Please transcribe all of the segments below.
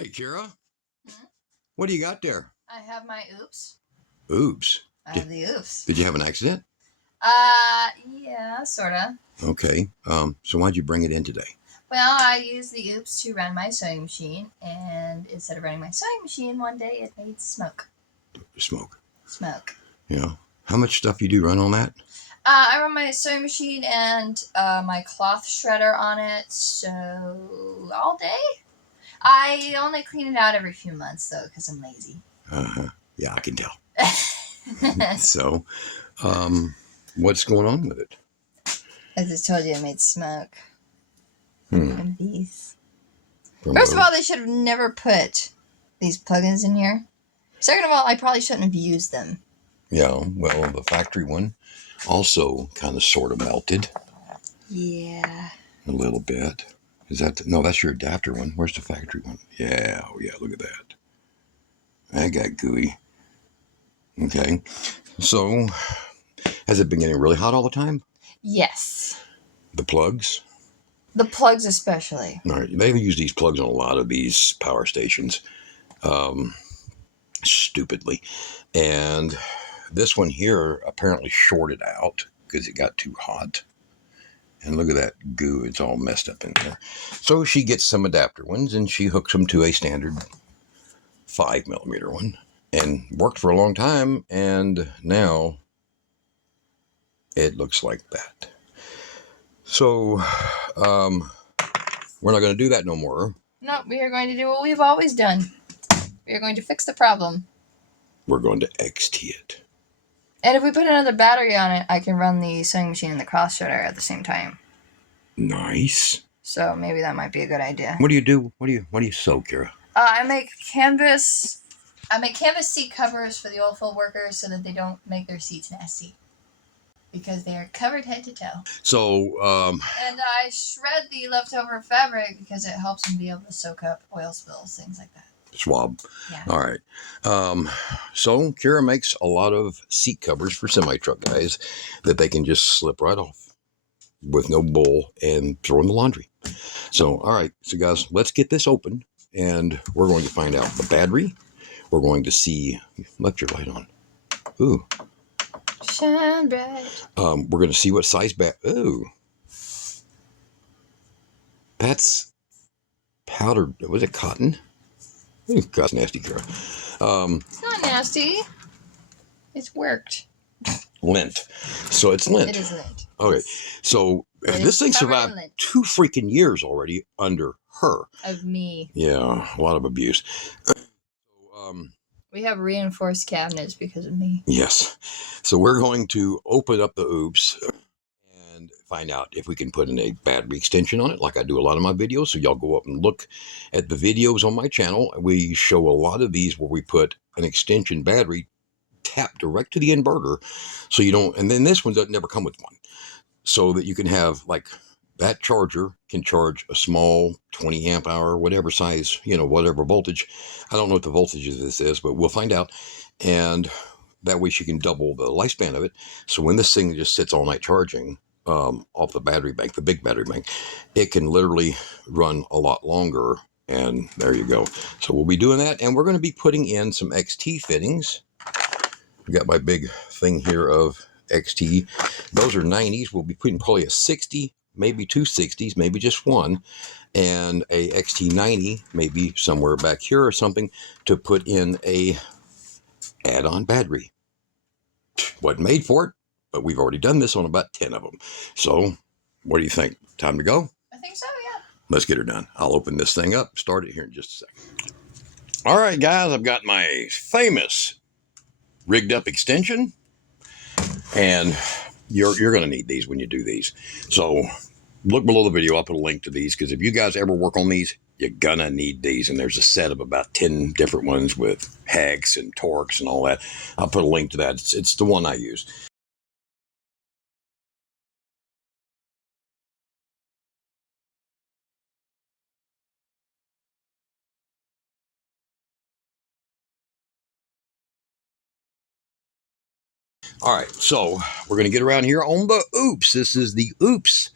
Hey, Kira, Hmm? what do you got there? I have my oops. Oops. I have the oops. Did you have an accident? Yeah, sorta. Okay. So why'd you bring it in today? Well, I used the oops to run my sewing machine, and instead of running my sewing machine one day, it made smoke. Smoke. Smoke. Yeah. How much stuff you do run on that? I run my sewing machine and my cloth shredder on it, so all day. I only clean it out every few months, though, because I'm lazy. Yeah, I can tell. So, what's going on with it? As I told you, it made smoke. From these. From First of all, they should have never put these plugins in here. Second of all, I probably shouldn't have used them. Yeah, well, the factory one also kind of sort of melted. Yeah. A little bit. Is that, no, that's your adapter one. Where's the factory one? Yeah, oh yeah, look at that. That got gooey. Okay. So, has it been getting really hot all the time? Yes. The plugs? The plugs especially. All right, they use these plugs on a lot of these power stations, stupidly. And this one here apparently shorted out because it got too hot. And look at that goo, it's all messed up in there. So she gets some adapter ones and she hooks them to a standard 5mm one. And worked for a long time, and now it looks like that. So, we're not going to do that no more. No, we are going to do what we've always done. We are going to fix the problem. We're going to XT it. And if we put another battery on it, I can run the sewing machine and the cross shredder at the same time. Nice. So maybe that might be a good idea. What do you do? What do you sew, Kira? I make canvas seat covers for the oil field workers so that they don't make their seats nasty. Because they are covered head to toe. So, and I shred the leftover fabric because it helps them be able to soak up oil spills, things like that. swab. Yeah. All right. So Kira makes a lot of seat covers for semi-truck guys that they can just slip right off with no bull and throw in the laundry. So, all right. So, guys, let's get this open, and we're going to find out the battery. We're going to see. Left your light on. Ooh. Shine bright. We're going to see what size Ooh. That's powdered. Was it cotton? Ooh, that's nasty, Kara. It's not nasty. It's worked. Lint. So it's lint. It is lint. Okay. So this thing survived 2 freaking years already under her. Of me. Yeah, a lot of abuse. We have reinforced cabinets because of me. Yes. So we're going to open up the oops and find out if we can put in a battery extension on it, like I do a lot of my videos. So y'all go up and look at the videos on my channel. We show a lot of these where we put an extension battery tapped direct to the inverter, so you don't. And then this one doesn't never come with one, so that you can have like that charger can charge a small 20 amp hour, whatever size, whatever voltage. I don't know what the voltage of this is, but we'll find out. And that way she can double the lifespan of it. So when this thing just sits all night charging off the battery bank, the big battery bank, it can literally run a lot longer. And there you go. So we'll be doing that. And we're going to be putting in some XT fittings. I got my big thing here of XT. Those are 90s. We'll be putting probably a 60, maybe 2 60s, maybe just one, and a XT90, maybe somewhere back here or something, to put in a add-on battery. Wasn't made for it, but we've already done this on about 10 of them. So, what do you think? Time to go? I think so, yeah. Let's get her done. I'll open this thing up, start it here in just a second. All right, guys, I've got my famous rigged up extension, and you're going to need these when you do these. So look below the video. I'll put a link to these, because if you guys ever work on these, you're gonna need these. And there's a set of about 10 different ones with hex and torques and all that. I'll put a link to that. It's the one I use. All right, so we're going to get around here on the oops. This is the oops,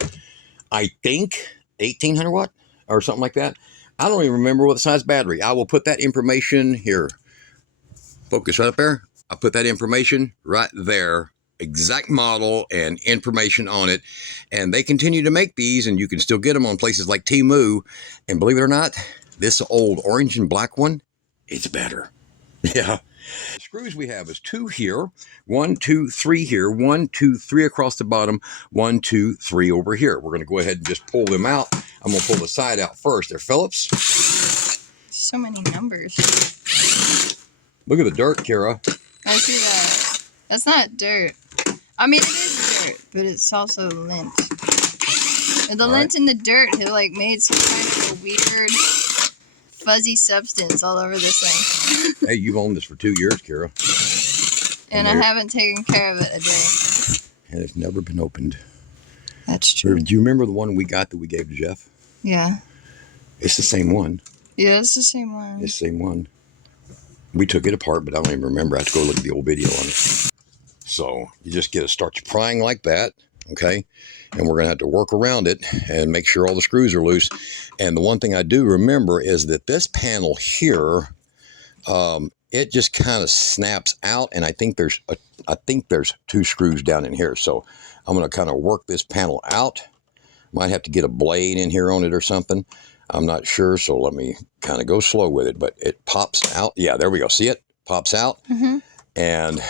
I think, 1800 watt or something like that. I don't even remember what size battery. I will put that information here. Focus right up there. I'll put that information right there. Exact model and information on it. And they continue to make these, and you can still get them on places like Temu. And believe it or not, this old orange and black one, it's better. Yeah. The screws we have is 2 here, 1, 2, 3 here, 1, 2, 3 across the bottom, 1, 2, 3 over here. We're going to go ahead and just pull them out. I'm going to pull the side out first. They're Phillips. So many numbers. Look at the dirt, Kara. I see that. That's not dirt. I mean, it is dirt, but it's also lint. And the lint and the dirt have like made some kind of a weird fuzzy substance all over this thing. Hey, you've owned this for 2 years, Kara. And I haven't taken care of it a day. And it's never been opened. That's true. Do you remember the one we got that we gave to Jeff? Yeah. It's the same one. Yeah, it's the same one. It's the same one. We took it apart, but I don't even remember. I have to go look at the old video on it. So you just get to start your prying like that, okay? And we're going to have to work around it and make sure all the screws are loose. And the one thing I do remember is that this panel here, it just kind of snaps out, and I think there's 2 screws down in here. So I'm going to kind of work this panel out. Might have to get a blade in here on it or something. I'm not sure, so let me kind of go slow with it, but it pops out. Yeah, there we go. See it? Pops out. Mm-hmm. And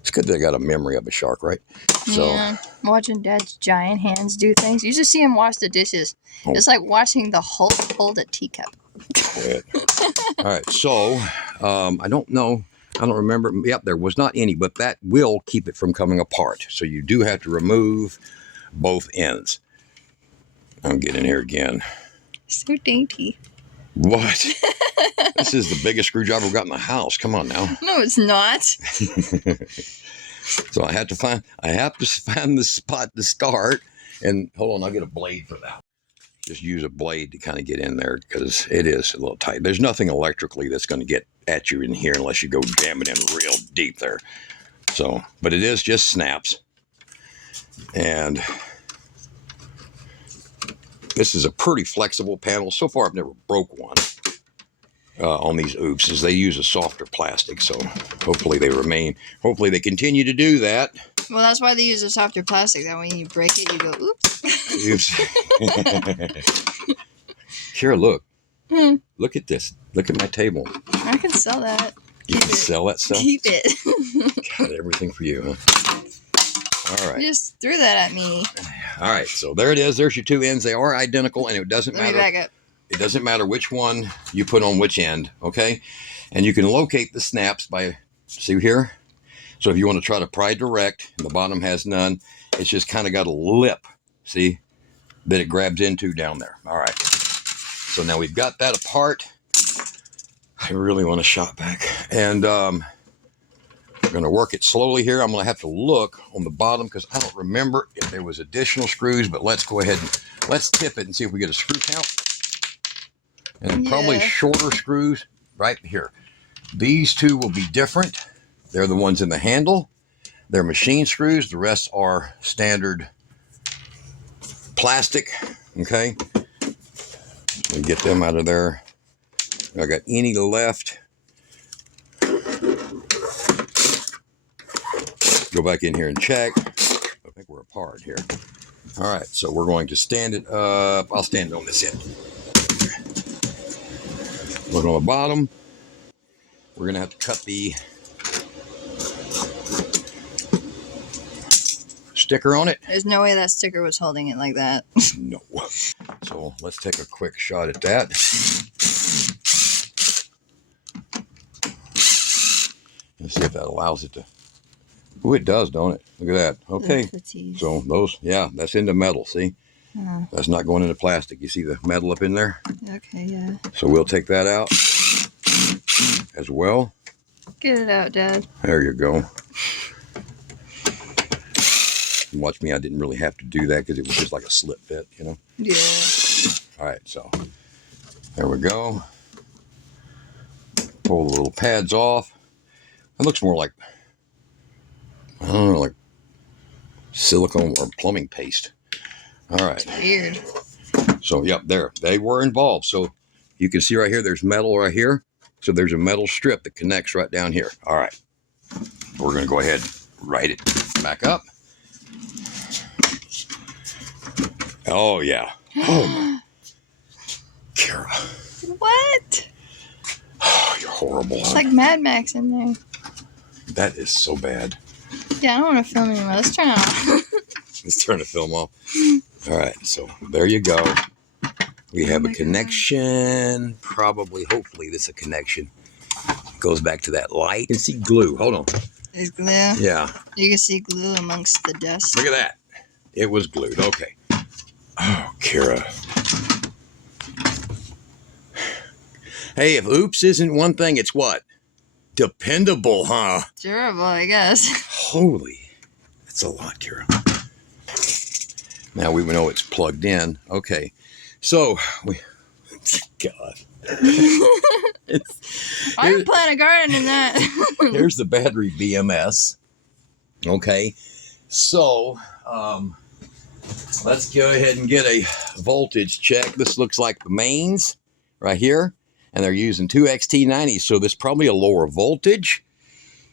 it's good that I got a memory of a shark, right? So, yeah. Watching Dad's giant hands do things. You just see him wash the dishes. Oh. It's like watching the Hulk hold a teacup. All right, so I don't know. I don't remember. Yep, there was not any, but that will keep it from coming apart. So you do have to remove both ends. I'm getting in here again. So dainty. What? This is the biggest screwdriver we've got in the house. Come on now. No, it's not. So I have to find the spot to start. And hold on, I'll get a blade for that. Just use a blade to kind of get in there because it is a little tight. There's nothing electrically that's going to get at you in here unless you go jam it in real deep there. So, but it is just snaps. And this is a pretty flexible panel. So far, I've never broke one on these oops, as they use a softer plastic. So hopefully they remain. Hopefully they continue to do that. Well, that's why they use a softer plastic. That when you break it, you go, oops. Oops. Sure, look. Look at this. Look at my table. I can sell that. You can sell that stuff? Keep it. Got everything for you, huh? All right. You just threw that at me. All right, so there it is. There's your 2 ends. They are identical, and it doesn't matter. Let me back up. It doesn't matter which one you put on which end, okay? And you can locate the snaps by, see here? So if you want to try to pry direct, and the bottom has none, it's just kind of got a lip, see, that it grabs into down there. All right. So now we've got that apart. I really want to shot back. And we're going to work it slowly here. I'm going to have to look on the bottom because I don't remember if there was additional screws, but let's go ahead and let's tip it and see if we get a screw count. And probably shorter screws right here. These 2 will be different. They're the ones in the handle. They're machine screws. The rest are standard plastic. Okay. We get them out of there. I got any left. Go back in here and check. I think we're apart here. All right, so we're going to stand it up. I'll stand it on this end. Look on the bottom. We're going to have to cut the sticker on it. There's no way that sticker was holding it like that. No. So let's take a quick shot at that. Let's see if that allows it to. Oh, it does, don't it? Look at that. Okay. So those, yeah, that's into metal, see? That's not going into plastic. You see the metal up in there? Okay, yeah. So we'll take that out as well. Get it out, Dad. There you go. Watch me, I didn't really have to do that because it was just like a slip fit, you know? Yeah. All right, so there we go. Pull the little pads off. It looks more like, I don't know, like silicone or plumbing paste. All right. It's weird. So, yep, there. They were involved. So, you can see right here, there's metal right here. So, there's a metal strip that connects right down here. All right. We're going to go ahead and write it back up. Oh, yeah. Oh, my. Kara. What? Oh, you're horrible. It's like Mad Max in there. That is so bad. Yeah, I don't want to film anymore. Let's turn it off. Let's turn the film off. All right, so there you go. We have a connection. Probably, hopefully, this is a connection. Goes back to that light. You can see glue. Hold on. There's glue? Yeah. You can see glue amongst the dust. Look at that. It was glued. Okay. Oh, Kara. Hey, if oops isn't one thing, it's what? Dependable, huh? Durable, I guess. Holy. That's a lot, Kara. Now we know it's plugged in. Okay. So, God. I didn't plant a garden in that. Here's the battery BMS. Okay. So, let's go ahead and get a voltage check. This looks like the mains right here. And they're using 2 XT90s. So, there's probably a lower voltage.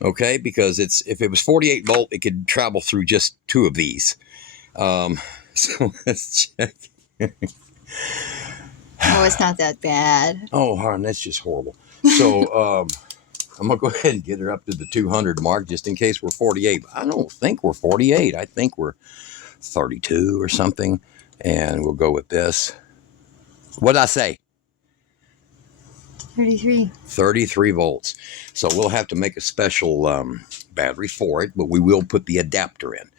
Okay. Because if it was 48 volt, it could travel through just 2 of these. So, let's check. Oh, it's not that bad. Oh, hon, that's just horrible. So, I'm going to go ahead and get her up to the 200 mark just in case we're 48. I don't think we're 48. I think we're 32 or something. And we'll go with this. What'd I say? 33. 33 volts. So we'll have to make a special battery for it, but we will put the adapter in.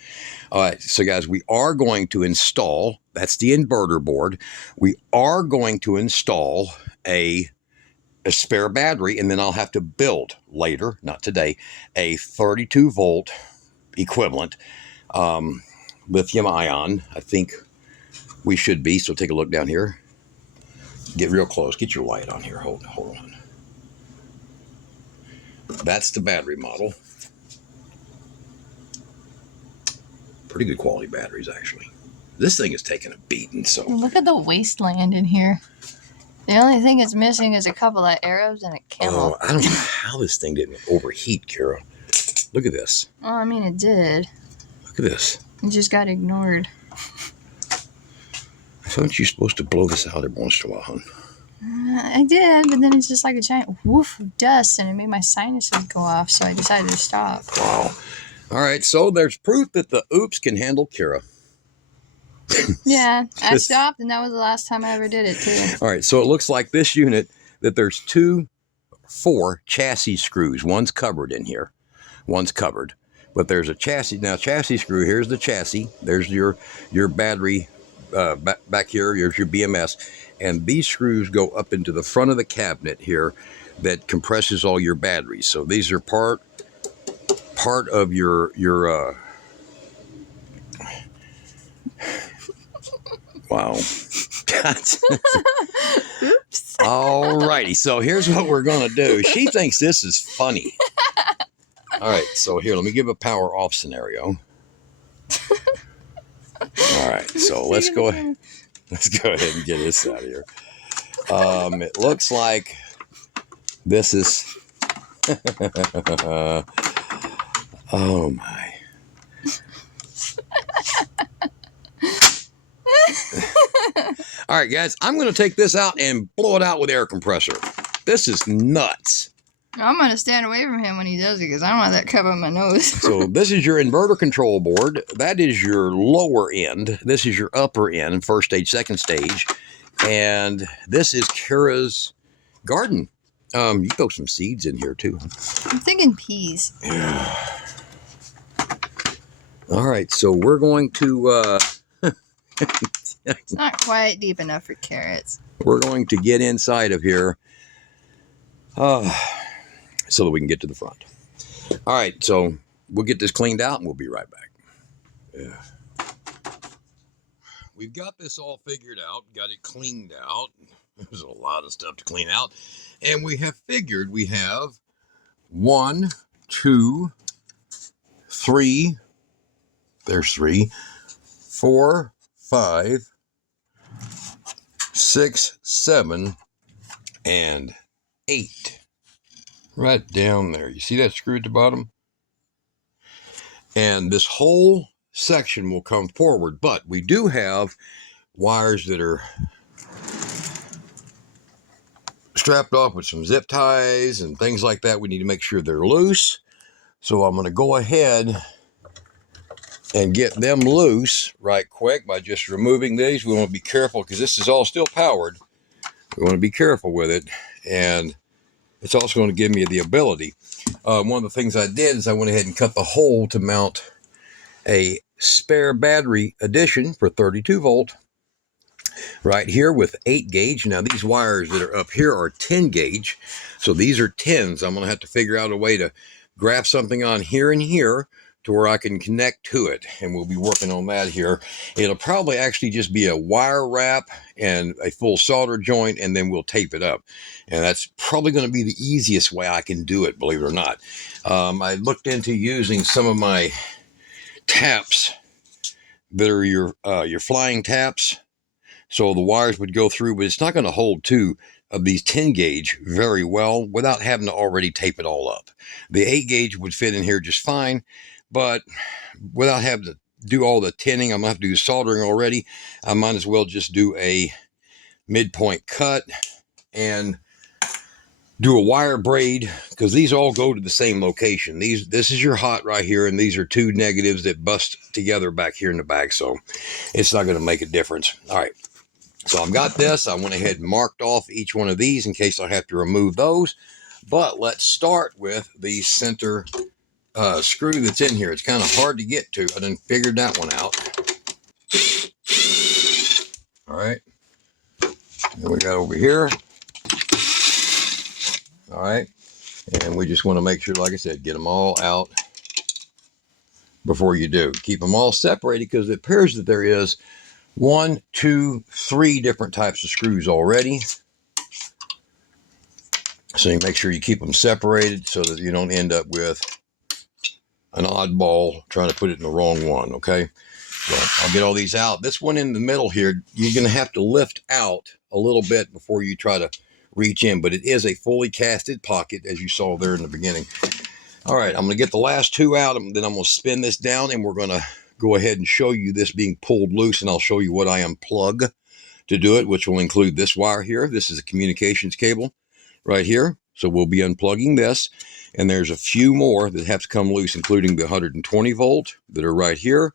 All right, so guys, we are going to install, that's the inverter board. We are going to install a spare battery, and then I'll have to build later, not today, a 32 volt equivalent lithium ion. I think we should be, so take a look down here. Get real close. Get your light on here. Hold on. That's the battery model. Pretty good quality batteries, actually. This thing is taking a beating. So look at the wasteland in here. The only thing it's missing is a couple of arrows and a camel. Oh, I don't know how this thing didn't overheat, Kara. Look at this. Well, I mean, it did. Look at this. It just got ignored. I thought you were supposed to blow this out every once in a while, hon. I did, but then it's just like a giant woof of dust, and it made my sinuses go off, so I decided to stop. Wow. All right, so there's proof that the oops can handle Kara. Yeah, I stopped, and that was the last time I ever did it, too. All right, so it looks like this unit, that there's 4 chassis screws. One's covered in here. One's covered. But there's a chassis. Now, chassis screw, here's the chassis. There's your battery back here. Here's your BMS. And these screws go up into the front of the cabinet here that compresses all your batteries. So these are part of your wow. Oops. All righty. So here's what we're going to do. She thinks this is funny. All right. So here, let me give a power off scenario. All right. So let's go ahead and get this out of here. It looks like this is oh my. All right, guys, I'm going to take this out and blow it out with air compressor. This is nuts. I'm going to stand away from him when he does it because I don't want that covering my nose. So this is your inverter control board. That is your lower end. This is your upper end, first stage, second stage. And this is Kara's garden. You throw some seeds in here too. I'm thinking peas. Yeah. All right, so we're going to... It's not quite deep enough for carrots. We're going to get inside of here so that we can get to the front. All right, so we'll get this cleaned out and we'll be right back. Yeah. We've got this all figured out, got it cleaned out. There's a lot of stuff to clean out. And we have figured we have 1, 2, 3, there's 3, 4, 5, 6, 7, and 8. Right down there. You see that screw at the bottom? And this whole section will come forward, but we do have wires that are strapped off with some zip ties and things like that. We need to make sure they're loose. So I'm going to go ahead and get them loose right quick by just removing these. We want to be careful because this is all still powered. We want to be careful with it, and it's also going to give me the ability. One of the things I did is I went ahead and cut the hole to mount a spare battery addition for 32 volt right here with 8 gauge. Now these wires that are up here are 10 gauge, so these are 10s. I'm going to have to figure out a way to graft something on here and here to where I can connect to it, and we'll be working on that here. It'll probably actually just be a wire wrap and a full solder joint, and then we'll tape it up, and that's probably going to be the easiest way I can do it, believe it or not. I looked into using some of my taps that are your flying taps, so the wires would go through, but it's not going to hold 2 of these 10 gauge very well without having to already tape it all up. The 8 gauge would fit in here just fine, but without having to do all the tinning, I'm going to have to do soldering already. I might as well just do a midpoint cut and do a wire braid, because these all go to the same location. This is your hot right here, and these are 2 negatives that bust together back here in the back, so it's not going to make a difference. All right, so I've got this. I went ahead and marked off each one of these in case I have to remove those, but let's start with the center screw that's in here. It's kind of hard to get to. I done figured that one out. All right, and we got over here. All right, and we just want to make sure, like I said, get them all out before you do. Keep them all separated, because it appears that there is 1, 2, 3 different types of screws already. So you make sure you keep them separated so that you don't end up with an oddball trying to put it in the wrong one, okay? So I'll get all these out. This one in the middle here, you're going to have to lift out a little bit before you try to reach in, but it is a fully casted pocket, as you saw there in the beginning. All right, I'm going to get the last 2 out, and then I'm going to spin this down, and we're going to go ahead and show you this being pulled loose, and I'll show you what I unplug to do it, which will include this wire here. This is a communications cable right here, so we'll be unplugging this, and there's a few more that have to come loose, including the 120 volt that are right here,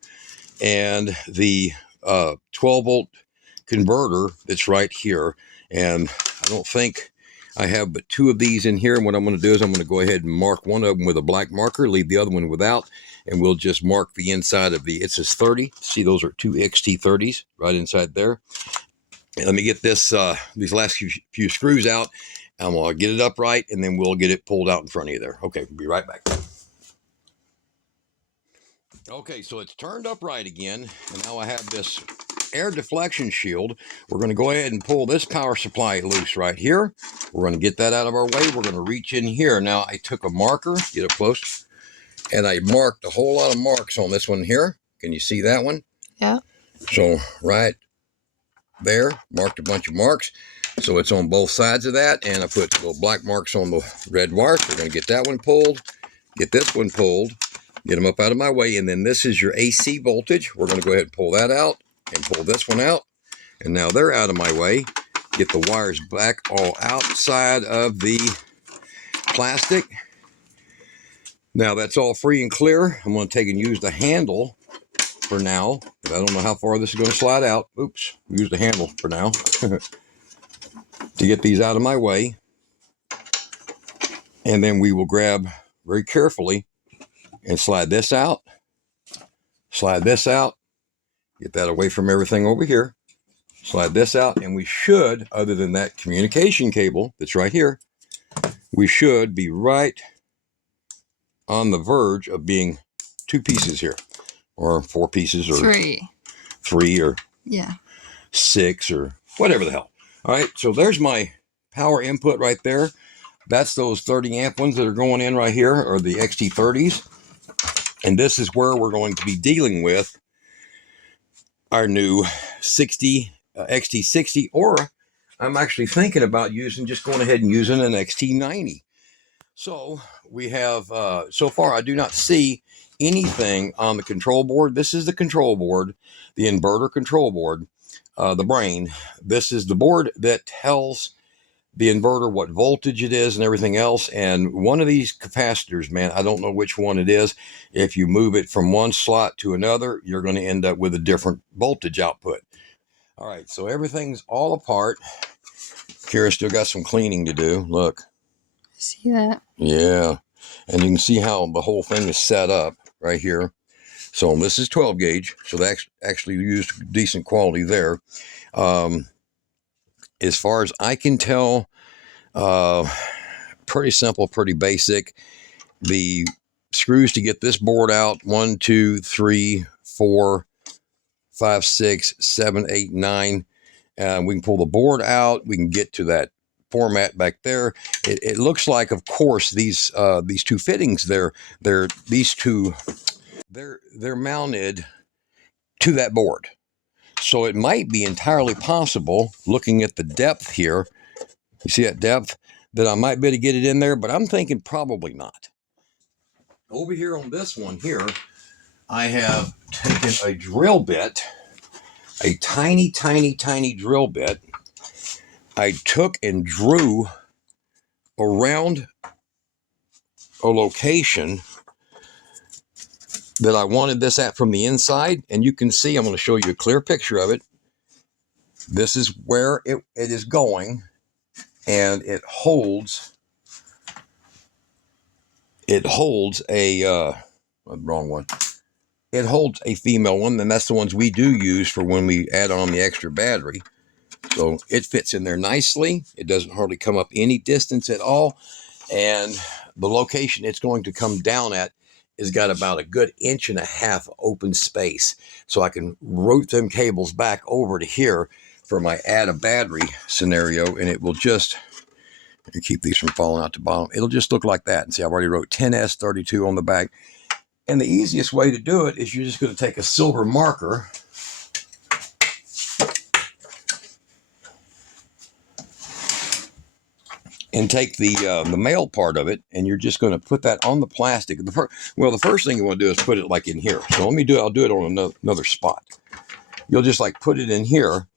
and the 12 volt converter that's right here. And I don't think I have but 2 of these in here. And what I'm going to do is I'm going to go ahead and mark one of them with a black marker, leave the other one without, and we'll just mark the inside of the, it says 30. See, those are 2 XT30s right inside there. And let me get this these last few screws out. I'm going to get it upright, and then we'll get it pulled out in front of you there. Okay, we'll be right back. Okay, so it's turned upright again, and now I have this air deflection shield. We're going to go ahead and pull this power supply loose right here. We're going to get that out of our way. We're going to reach in here. Now, I took a marker, get up close, and I marked a whole lot of marks on this one here. Can you see that one? Yeah. So right there, marked a bunch of marks. So it's on both sides of that, and I put little black marks on the red wire. So we're going to get that one pulled, get this one pulled, get them up out of my way, and then this is your AC voltage. We're going to go ahead and pull that out and pull this one out, and now they're out of my way. Get the wires back all outside of the plastic. Now that's all free and clear. I'm going to take and use the handle for now. I don't know how far this is going to slide out. Oops, use the handle for now to get these out of my way, and then we will grab very carefully and slide this out, get that away from everything over here, slide this out, and we should, other than that communication cable that's right here, we should be right on the verge of being 2 pieces here, or 4 pieces, or 3 or yeah, 6 or whatever the hell. All right, so there's my power input right there. That's those 30 amp ones that are going in right here, or the XT30s. And this is where we're going to be dealing with our new XT60 or I'm actually thinking about just going ahead and using an XT90. So we have, so far I do not see anything on the control board. This is the control board, the inverter control board, the brain. This is the board that tells the inverter what voltage it is and everything else. And one of these capacitors, man, I don't know which one it is. If you move it from one slot to another, you're going to end up with a different voltage output. All right, so everything's all apart. Kira still got some cleaning to do. Look. See that? Yeah. And you can see how the whole thing is set up right here. So this is 12 gauge. So that's actually used decent quality there. As far as I can tell, pretty simple, pretty basic. The screws to get this board out, 1, 2, 3, 4, 5, 6, 7, 8, 9. We can pull the board out. We can get to that format back there. It looks like, of course, these two fittings, they're mounted to that board. So it might be entirely possible, looking at the depth here, you see that depth, that I might be able to get it in there, but I'm thinking probably not. Over here on this one here, I have taken a drill bit, a tiny, tiny, tiny drill bit. I took and drew around a location that I wanted this at from the inside, and you can see, I'm going to show you a clear picture of it. This is where it is going, and it holds a wrong one. It holds a female one, and that's the ones we do use for when we add on the extra battery. So it fits in there nicely. It doesn't hardly come up any distance at all. And the location it's going to come down at has got about a good 1.5 inches open space. So I can route them cables back over to here for my add a battery scenario. And it will just, keep these from falling out the bottom. It'll just look like that. And see, I've already wrote 10S32 on the back. And the easiest way to do it is you're just going to take a silver marker and take the male part of it, and you're just going to put that on the plastic. The first thing you want to do is put it like in here. So I'll do it on another spot. You'll just like put it in here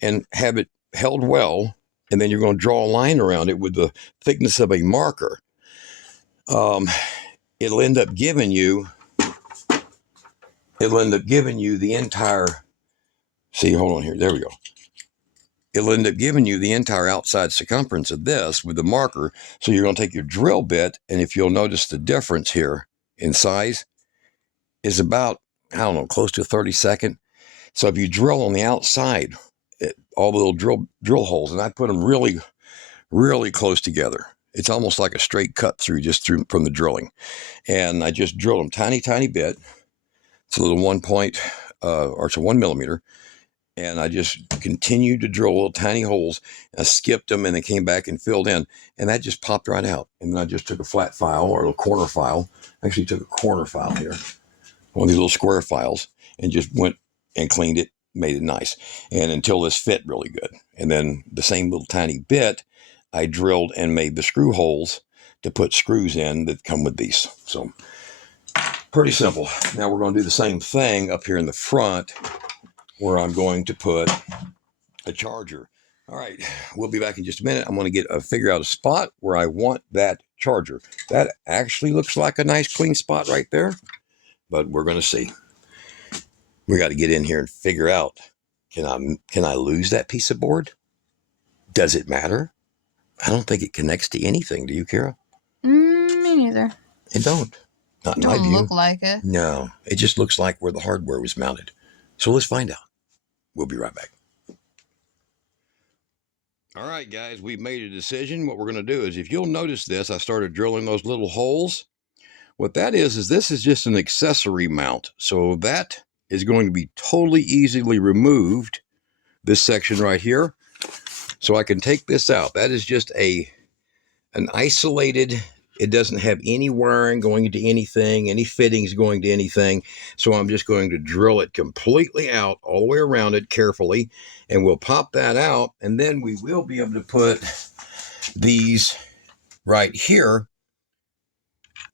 and have it held well, and then you're going to draw a line around it with the thickness of a marker. It'll end up giving you the entire, see, hold on here, there we go. It'll end up giving you the entire outside circumference of this with the marker. So you're going to take your drill bit, and if you'll notice the difference here in size is about, I don't know, close to a 32nd. So if you drill on the outside, all the little drill holes, and I put them really, really close together. It's almost like a straight cut through from the drilling. And I just drilled them tiny, tiny bit. It's a little 1 millimeter. And I just continued to drill little tiny holes. I skipped them, and they came back and filled in. And that just popped right out. And then I just took a flat file or a corner file. Actually took a corner file here, one of these little square files, and just went and cleaned it, made it nice. And until this fit really good. And then the same little tiny bit, I drilled and made the screw holes to put screws in that come with these. So pretty simple. Now we're going to do the same thing up here in the front, where I'm going to put a charger. All right, we'll be back in just a minute. I'm going to figure out a spot where I want that charger. That actually looks like a nice clean spot right there, but we're going to see. We got to get in here and figure out, can I lose that piece of board? Does it matter? I don't think it connects to anything. Do you, Kira? Me neither. It don't. Not in my view. Don't look like it. No, it just looks like where the hardware was mounted. So let's find out. We'll be right back. All right, guys, we've made a decision. What we're going to do is, if you'll notice this, I started drilling those little holes. What that is this is just an accessory mount. So that is going to be totally easily removed, this section right here. So I can take this out. That is just an isolated, It doesn't have any wiring going into anything, any fittings going to anything. So I'm just going to drill it completely out all the way around it carefully, and we'll pop that out, and then we will be able to put these right here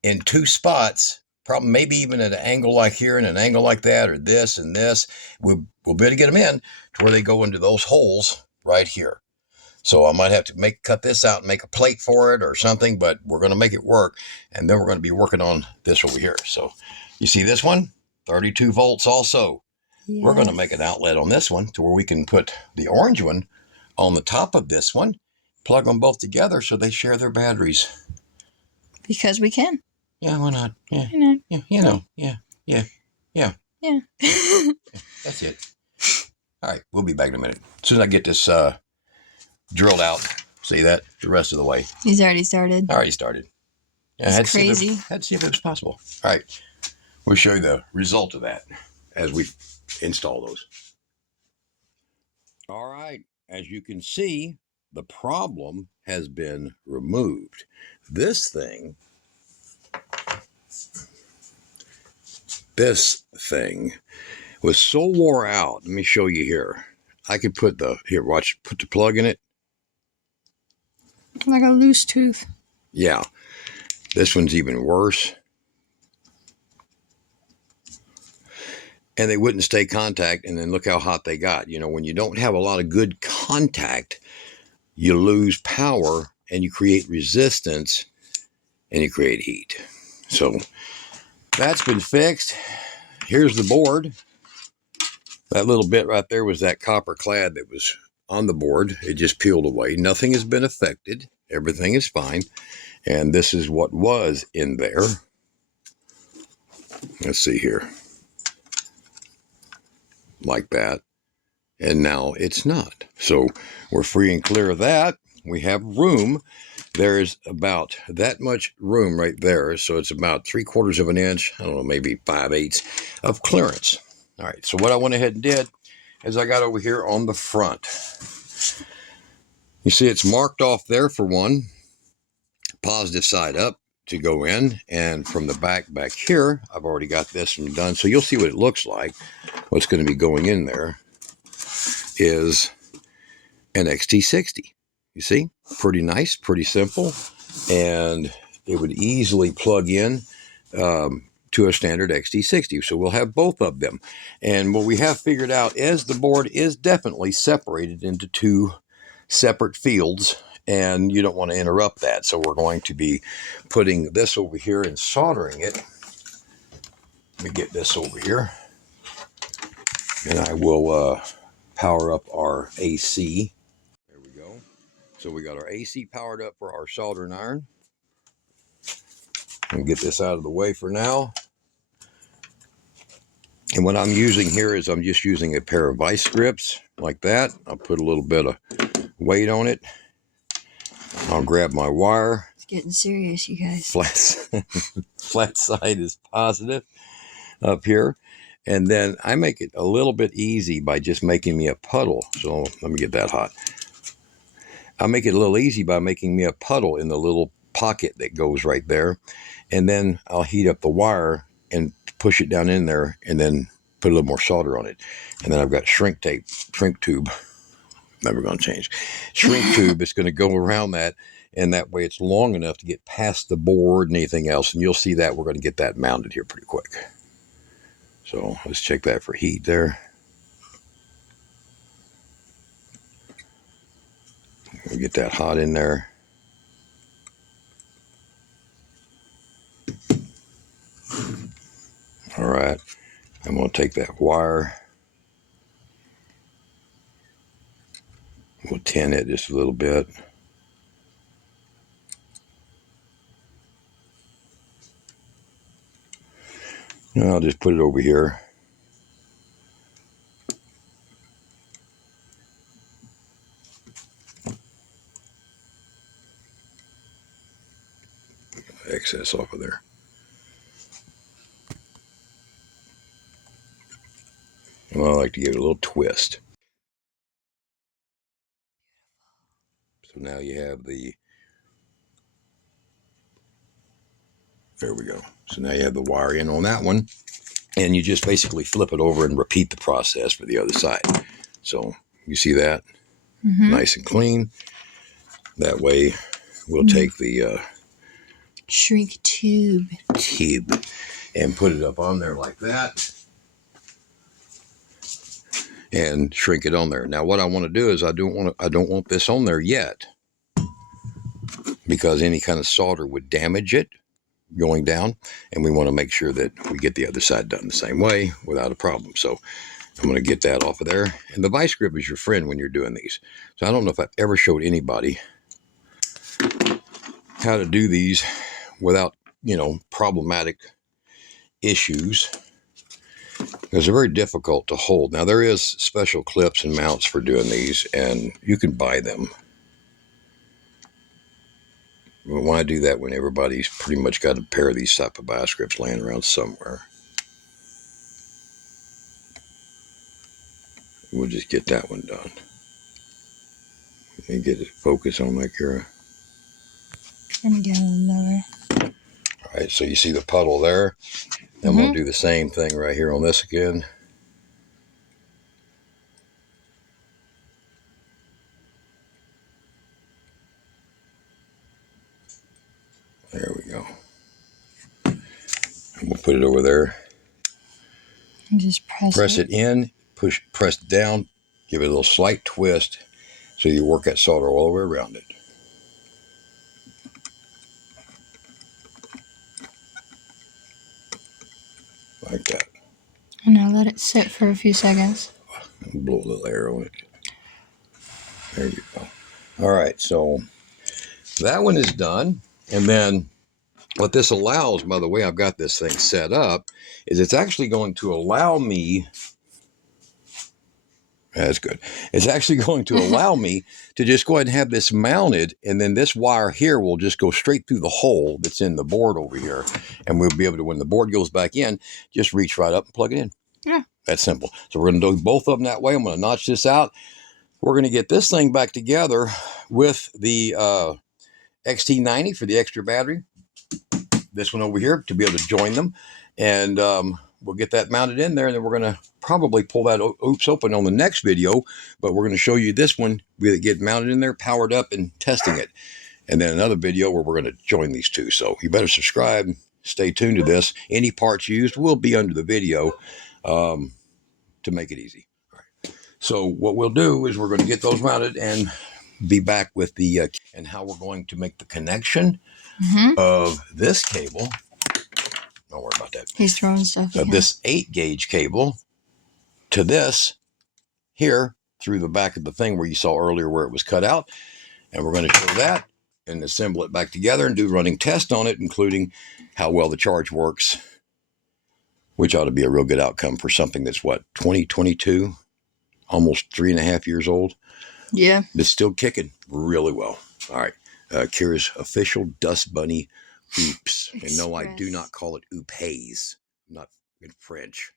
in two spots, probably maybe even at an angle like here and an angle like that, or this and this. We'll be able to get them in to where they go into those holes right here. So I might have to cut this out and make a plate for it or something, but we're going to make it work. And then we're going to be working on this over here. So you see this one, 32 volts also. Yes. We're going to make an outlet on this one to where we can put the orange one on the top of this one, plug them both together so they share their batteries. Because we can. Yeah, why not? Yeah, why not? Yeah, you know, yeah. Yeah. That's it. All right, we'll be back in a minute. As soon as I get this drilled out, see that the rest of the way. He's already started. Already started. Yeah, it's crazy. Had to see if it was possible. All right, we'll show you the result of that as we install those. All right, as you can see, the problem has been removed. This thing was so wore out. Let me show you here. I could put put the plug in it. Like a loose tooth. Yeah. This one's even worse. And they wouldn't stay contact, and then look how hot they got. You know, when you don't have a lot of good contact, you lose power and you create resistance and you create heat. So that's been fixed. Here's the board. That little bit right there was that copper clad that was on the board. It just peeled away. Nothing has been affected. Everything is fine. And this is what was in there. Let's see here. Like that. And now it's not. So we're free and clear of that. We have room. There's about that much room right there. So it's about 3/4 of an inch, I don't know, maybe 5/8 of clearance. All right, so what I went ahead and did is I got over here on the front. You see it's marked off there for one, positive side up to go in, and from the back here, I've already got this one done. So you'll see what it looks like. What's going to be going in there is an XT60. You see, pretty nice, pretty simple, and it would easily plug in to a standard XT60. So we'll have both of them. And what we have figured out is the board is definitely separated into two separate fields, and you don't want to interrupt that. So we're going to be putting this over here and soldering it. Let me get this over here, and I will power up our AC. There we go. So we got our AC powered up for our soldering iron. I'll get this out of the way for now. And what I'm using here is I'm just using a pair of vice grips like that. I'll put a little bit of weight on it. I'll grab my wire. It's getting serious, you guys. Flat side is positive up here. And then I make it a little bit easy by just making me a puddle. So let me get that hot. I'll make it a little easy by making me a puddle in the little pocket that goes right there. And then I'll heat up the wire and push it down in there, and then put a little more solder on it. And then I've got shrink tube. Never going to change. Shrink tube is going to go around that, and that way it's long enough to get past the board and anything else. And you'll see that we're going to get that mounted here pretty quick. So let's check that for heat there. We'll get that hot in there. All right, I'm going to take that wire. We'll tin it just a little bit. And I'll just put it over here. Excess off of there. Well, I like to give it a little twist. So now you have the There we go. So now you have the wire in on that one, and you just basically flip it over and repeat the process for the other side. So you see that? Nice and clean. That way we'll take the shrink tube and put it up on there like that and shrink it on there. Now what I want to do is I don't want this on there yet, because any kind of solder would damage it going down, and we want to make sure that we get the other side done the same way without a problem. So I'm going to get that off of there. And the vice grip is your friend when you're doing these. So I don't know if I've ever showed anybody how to do these without, problematic issues, because they're very difficult to hold. Now there is special clips and mounts for doing these, and you can buy them. But why do that when everybody's pretty much got a pair of these type of vice grips laying around somewhere? We'll just get that one done. Let me get it focus on that, Kara. Let me get a little lower. All right, so you see the puddle there. I'm going to do the same thing right here on this again. There we go. And we'll put it over there. And just press it in, press down, give it a little slight twist so you work that solder all the way around it. Like that. And now let it sit for a few seconds. Blow a little air on it. There you go. All right, so that one is done. And then what this allows, by the way I've got this thing set up, is it's actually going to allow me, that's good, it's actually going to allow me to just go ahead and have this mounted, and then this wire here will just go straight through the hole that's in the board over here, and we'll be able to, when the board goes back in, just reach right up and plug it in. Yeah. That's simple. So we're going to do both of them that way. I'm going to notch this out. We're going to get this thing back together with the XT90 for the extra battery. This one over here to be able to join them. And we'll get that mounted in there. And then we're going to probably pull that oops open on the next video. But we're going to show you this one. We get mounted in there, powered up, and testing it. And then another video where we're going to join these two. So you better subscribe. Stay tuned to this. Any parts used will be under the video to make it easy. All right. So what we'll do is we're going to get those mounted and be back with the and how we're going to make the connection of this cable. Don't worry about that. He's throwing stuff. This 8-gauge cable to this here through the back of the thing where you saw earlier where it was cut out. And we're going to show that and assemble it back together and do running tests on it, including how well the charge works, which ought to be a real good outcome for something that's, what, 2022, almost 3.5 years old. Yeah. It's still kicking really well. All right. Kira's official Dust Bunny oops. And no, I do not call it oupes. I'm not in French.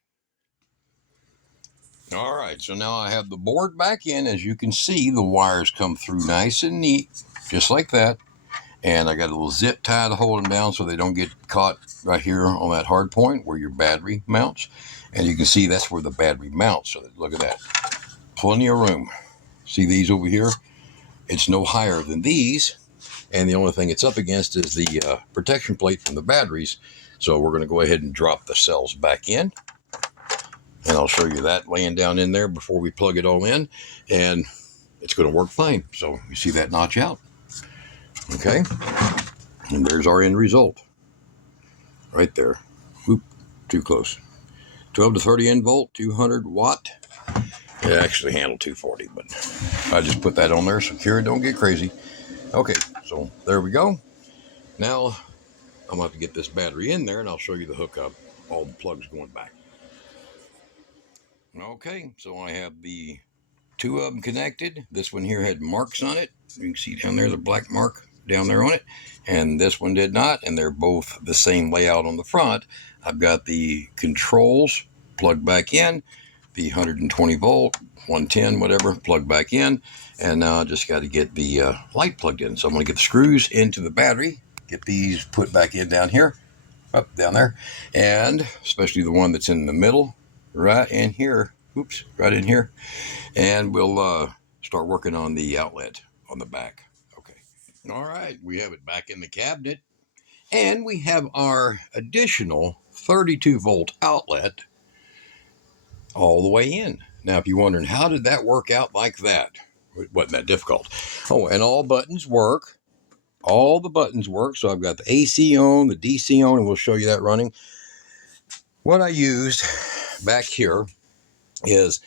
All right. So now I have the board back in. As you can see, the wires come through nice and neat, just like that. And I got a little zip tie to hold them down so they don't get caught right here on that hard point where your battery mounts. And you can see that's where the battery mounts. So look at that. Plenty of room. See these over here? It's no higher than these. And the only thing it's up against is the protection plate from the batteries. So we're going to go ahead and drop the cells back in. And I'll show you that laying down in there before we plug it all in. And it's going to work fine. So you see that notch out. Okay. And there's our end result. Right there. Oop, too close. 12 to 30 N volt, 200 watt. It actually handled 240, but I just put that on there so Kira don't get crazy. Okay, so there we go. Now I'm going to have to get this battery in there and I'll show you the hookup, all the plugs going back. Okay, so I have the two of them connected. This one here had marks on it. You can see down there the black mark down there on it, and this one did not, and they're both the same layout on the front. I've got the controls plugged back in, the 120 volt, 110, whatever, plugged back in, and now I just got to get the light plugged in. So I'm going to get the screws into the battery, get these put back in down here, up down there, and especially the one that's in the middle, right in here. Oops, right in here. And we'll start working on the outlet on the back. Okay. All right, we have it back in the cabinet, and we have our additional 32-volt outlet all the way in. Now, if you're wondering, how did that work out like that? It wasn't that difficult. Oh, and all buttons work. All the buttons work. So I've got the AC on, the DC on, and we'll show you that running. What I used back here is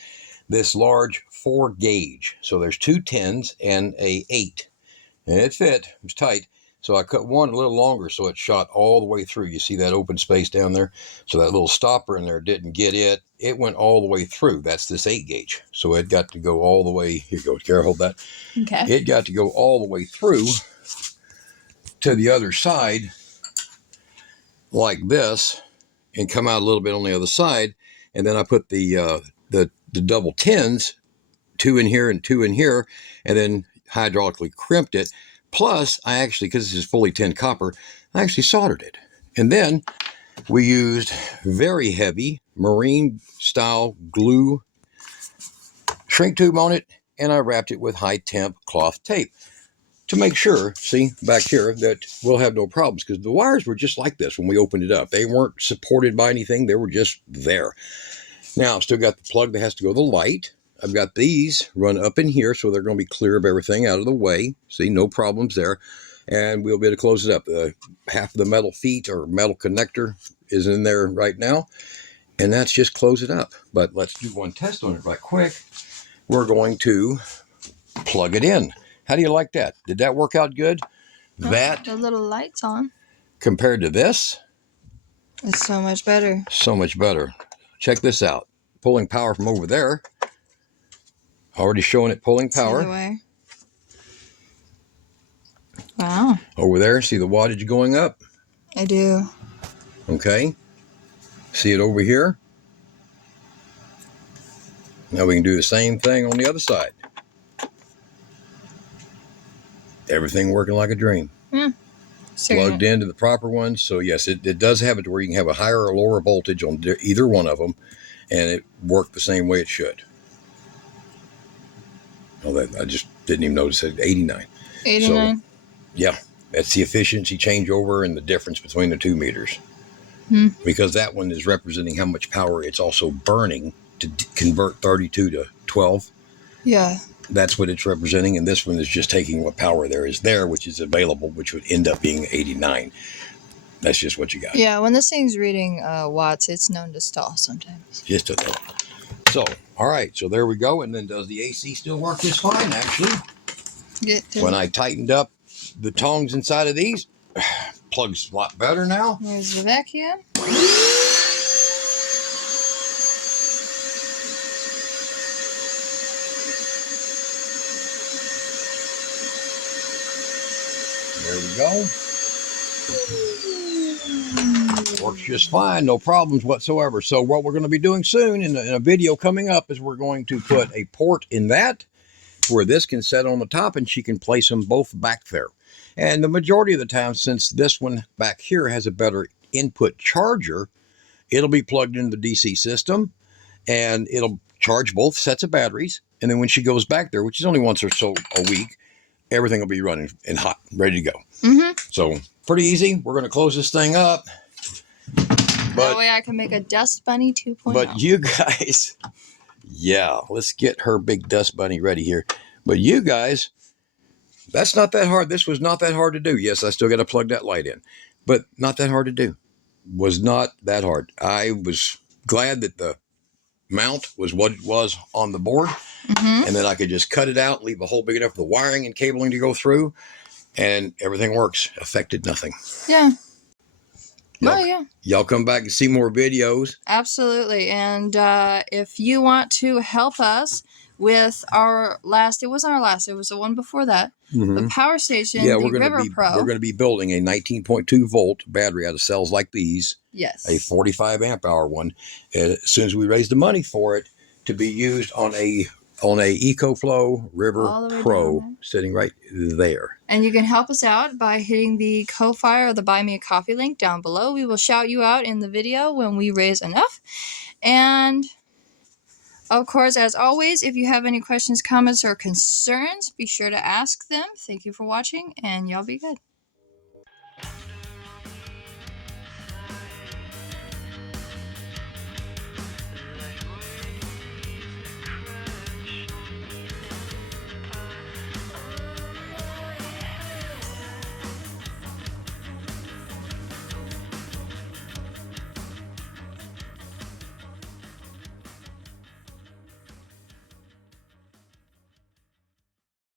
this large 4 gauge. So there's 2 10s and a 8. And it fit. It was tight. So I cut one a little longer so it shot all the way through. You see that open space down there? So that little stopper in there didn't get it. It went all the way through. That's this 8 gauge. So it got to go all the way. Here you go. Kara, hold that. Okay. It got to go all the way through to the other side like this and come out a little bit on the other side. And then I put the double 10s, 2 in here and 2 in here, and then hydraulically crimped it. Plus, I actually, because this is fully tin copper, I actually soldered it. And then we used very heavy marine style glue shrink tube on it, and I wrapped it with high temp cloth tape to make sure, see back here, that we'll have no problems, because the wires were just like this when we opened it up. They weren't supported by anything. They were just there. Now, I've still got the plug that has to go to the light. I've got these run up in here, so they're going to be clear of everything out of the way. See, no problems there. And we'll be able to close it up. Half of the metal feet or metal connector is in there right now. And that's just close it up. But let's do one test on it right quick. We're going to plug it in. How do you like that? Did that work out good? Oh, that, the little light's on. compared to this, It's so much better. so much better. Check this out. Pulling power from over there. Already showing it pulling power. The other way. Wow. Over there, see the wattage going up? I do. Okay. See it over here? Now we can do the same thing on the other side. Everything working like a dream. Plugged into the proper one. So yes, it does have it where you can have a higher or lower voltage on either one of them, and it worked the same way it should. Oh, that I just didn't even notice it. 89. 89. So, yeah, that's the efficiency changeover and the difference between the 2 meters. Because that one is representing how much power it's also burning to convert 32 to 12. Yeah. That's what it's representing, and this one is just taking what power there is there, which is available, which would end up being 89. That's just what you got. Yeah, when this thing's reading watts, it's known to stall sometimes. Just a little. So, all right, so there we go. And then does the AC still work just fine, actually? When I tightened up the tongs inside of these, plugs a lot better now. There's the vacuum. There we go. Works just fine, no problems whatsoever. So what we're going to be doing soon in a video coming up is we're going to put a port in that where this can set on the top and she can place them both back there. And the majority of the time, since this one back here has a better input charger, it'll be plugged into the DC system and it'll charge both sets of batteries. And then when she goes back there, which is only once or so a week, everything will be running and hot, ready to go. So pretty easy. We're going to close this thing up. That way I can make a Dust Bunny 2.0. But you guys, yeah, let's get her big Dust Bunny ready here. But you guys, that's not that hard. This was not that hard to do. Yes, I still got to plug that light in, but not that hard to do. Was not that hard. I was glad that the mount was what it was on the board, and that I could just cut it out, leave a hole big enough for the wiring and cabling to go through, and everything works. Affected nothing. Yeah. Y'all, Oh, yeah. Y'all come back and see more videos. Absolutely. And if you want to help us with our last, it wasn't our last, it was the one before that, the power station, the River Pro. We're going to be building a 19.2 volt battery out of cells like these. Yes. A 45 amp hour one. As soon as we raise the money for it to be used on a on a EcoFlow River All the way Pro down sitting right there. And you can help us out by hitting the Ko-Fi or the Buy Me a Coffee link down below. We will shout you out in the video when we raise enough. And of course, as always, if you have any questions, comments, or concerns, be sure to ask them. Thank you for watching, and y'all be good.